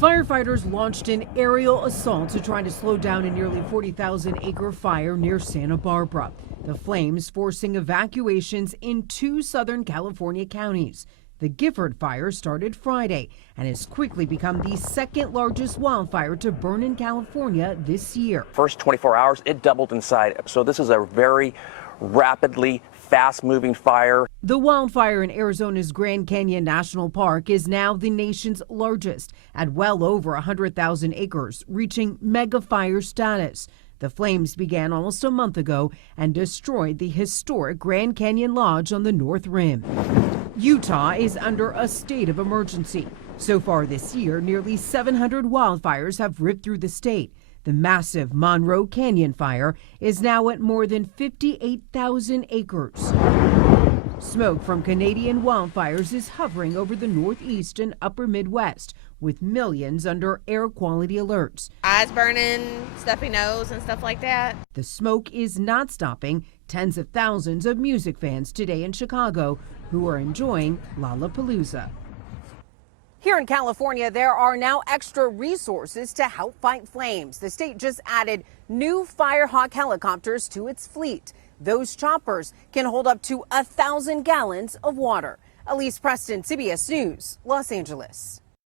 Firefighters launched an aerial assault to try to slow down a nearly 40,000-acre fire near Santa Barbara. The flames forcing evacuations in 2 Southern California counties. The Gifford fire started Friday and has quickly become the 2nd largest wildfire to burn in California this year. First 24 hours, it doubled in size. So this is a very rapidly fast-moving fire. The wildfire in Arizona's Grand Canyon National Park is now the nation's largest at well over 100,000 acres, reaching mega fire status. The flames began almost a month ago and destroyed the historic Grand Canyon Lodge on the North Rim. Utah is under a state of emergency. So far this year, nearly 700 wildfires have ripped through the state. The massive Monroe Canyon fire is now at more than 58,000 acres. Smoke from Canadian wildfires is hovering over the Northeast and upper Midwest, with millions under air quality alerts. Eyes burning, stuffy nose, and stuff like that. The smoke is not stopping tens of thousands of music fans today in Chicago who are enjoying Lollapalooza. Here in California, there are now extra resources to help fight flames. The state just added new Firehawk helicopters to its fleet. Those choppers can hold up to 1,000 gallons of water. Elise Preston, CBS News, Los Angeles.